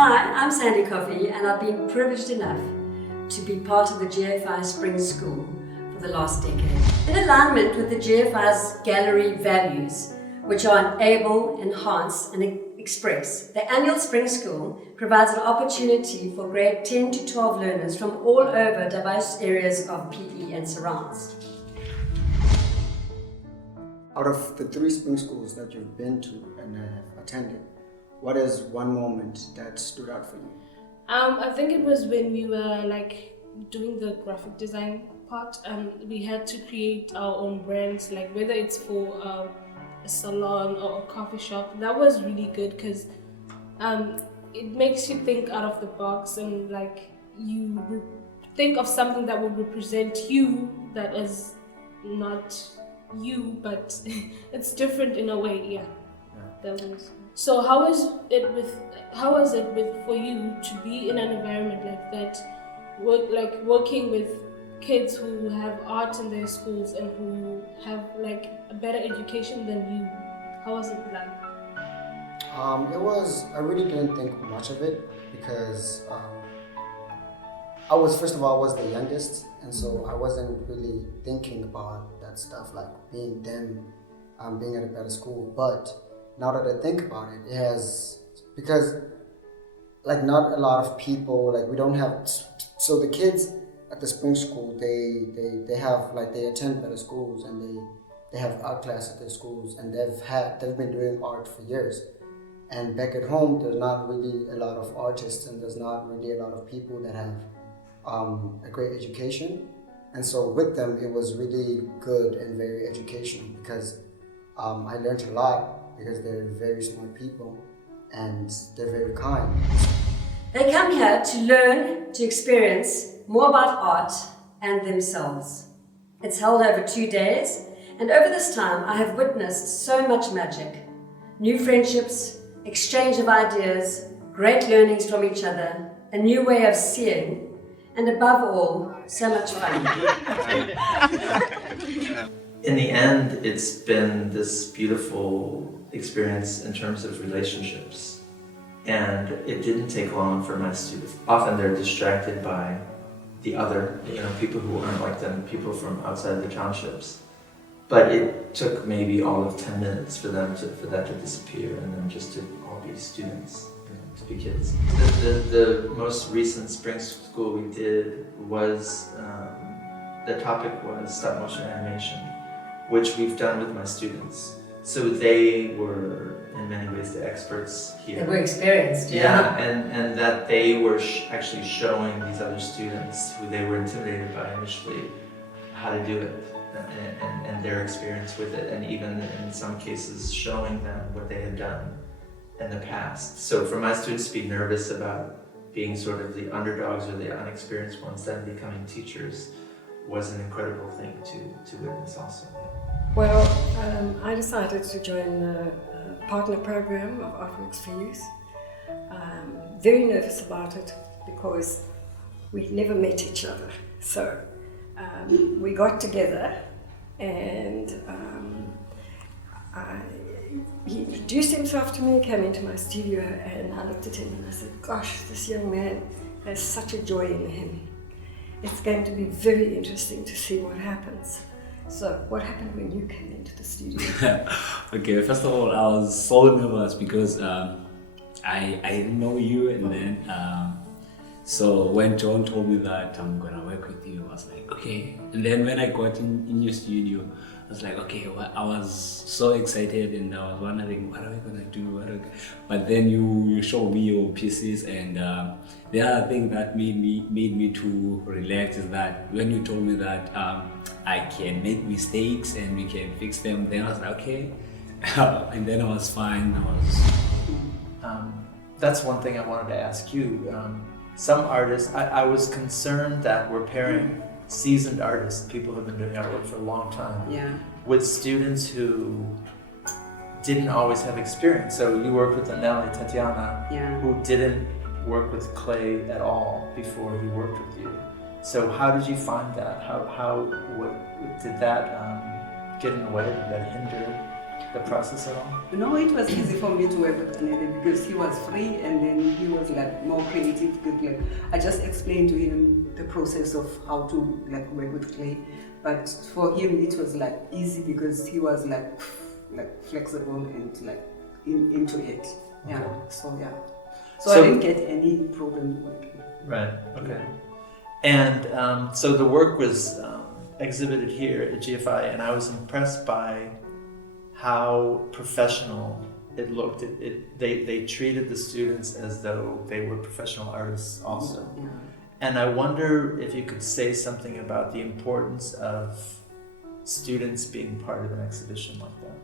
Hi, I'm Sandy Coffey and I've been privileged enough to be part of the GFI Spring School for the last decade. In alignment with the GFI's gallery values, which are enable, enhance and express, the annual Spring School provides an opportunity for grade 10 to 12 learners from all over diverse areas of PE and surrounds. Out of the 3 spring schools that you've been to and have attended, what is one moment that stood out for you? I think it was when we were doing the graphic design part. We had to create our own brands, whether it's for a salon or a coffee shop. That was really good because it makes you think out of the box and you think of something that would represent you that is not you, but it's different in a way. Yeah. That was. So how was it for you to be in an environment like that, working with kids who have art in their schools and who have a better education than you? How was it like? I really didn't think much of it because I was the youngest, and so I wasn't really thinking about that stuff, being being at a better school. But now that I think about it, because not a lot of people, we don't have, so the kids at the spring school, they have they attend better schools and they have art class at their schools, and they've been doing art for years. And back at home, there's not really a lot of artists, and there's not really a lot of people that have a great education. And so with them, it was really good and very educational because I learned a lot because they're very smart people and they're very kind. They come here to learn, to experience more about art and themselves. It's held over 2 days, and over this time I have witnessed so much magic, new friendships, exchange of ideas, great learnings from each other, a new way of seeing, and above all, so much fun. In the end, it's been this beautiful experience in terms of relationships. And it didn't take long for my students. Often they're distracted by the other, people who aren't like them, people from outside the townships. But it took maybe all of 10 minutes for that to disappear and then just to all be students, to be kids. The most recent spring school we did was, the topic was stop motion animation, which we've done with my students. So they were, in many ways, the experts here. They were experienced, yeah. And that they were actually showing these other students who they were intimidated by initially how to do it and their experience with it, and even in some cases showing them what they had done in the past. So for my students to be nervous about being sort of the underdogs or the unexperienced ones, then becoming teachers was an incredible thing to witness also. Well, I decided to join the partner program of Artworks for Youth. Very nervous about it because we'd never met each other. So we got together and he introduced himself to me, came into my studio, and I looked at him and I said, gosh, this young man has such a joy in him. It's going to be very interesting to see what happens. So, what happened when you came into the studio? Okay, first of all, I was so nervous because I didn't know you, and then so when John told me that I'm gonna work with you, I was like, okay. And then when I got in your studio, I was like, okay. Well, I was so excited, and I was wondering, what are we gonna do? But then you showed me your pieces, and the other thing that made me to relax is that when you told me that I can make mistakes and we can fix them, then I was like, okay. And then I was fine. That's one thing I wanted to ask you. Some artists, I was concerned that we're pairing seasoned artists, people who have been doing artwork for a long time, with students who didn't always have experience. So you worked with Anneli, Tatiana, who didn't work with clay at all before he worked with you. So how did you find that? What did that get in the way? Did that hinder the process at all? No, it was easy for me to work with Anele because he was free and then he was like more creative. Because, like, I just explained to him the process of how to like work with clay, but for him it was like easy because he was like flexible and like into it. Yeah. Okay. So yeah. So I didn't get any problem working. Right. Okay. And so the work was exhibited here at GFI, and I was impressed by how professional it looked. They treated the students as though they were professional artists also. Yeah. And I wonder if you could say something about the importance of students being part of an exhibition like that.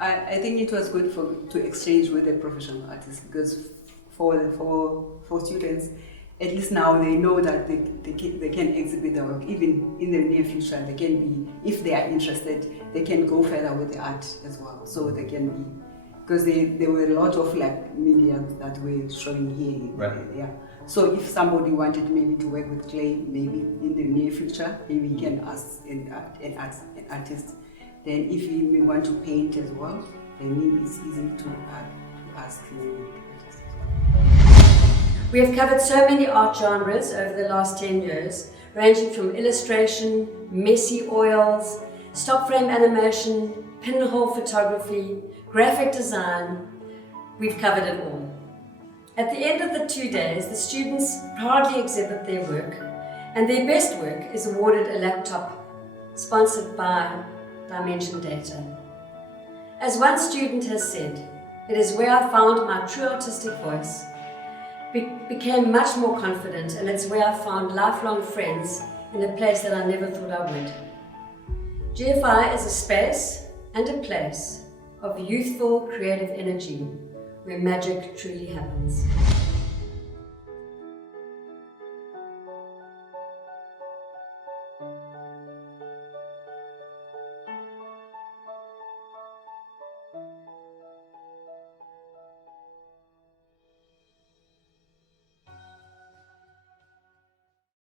I think it was good to exchange with a professional artist because for students, at least now they know that they can exhibit their work. Even in the near future, they can be, if they are interested, they can go further with the art as well. So they can be, because there were a lot of like media that were showing here. Right. Yeah. So if somebody wanted maybe to work with clay, maybe in the near future, maybe he can ask an artist. Then if he may want to paint as well, then it's easy to ask the artist as well. We have covered so many art genres over the last 10 years, ranging from illustration, messy oils, stop frame animation, pinhole photography, graphic design. We've covered it all. At the end of the 2 days, the students proudly exhibit their work, and their best work is awarded a laptop, sponsored by Dimension Data. As one student has said, it is where I found my true artistic voice, became much more confident, and it's where I found lifelong friends in a place that I never thought I would. GFI is a space and a place of youthful creative energy where magic truly happens.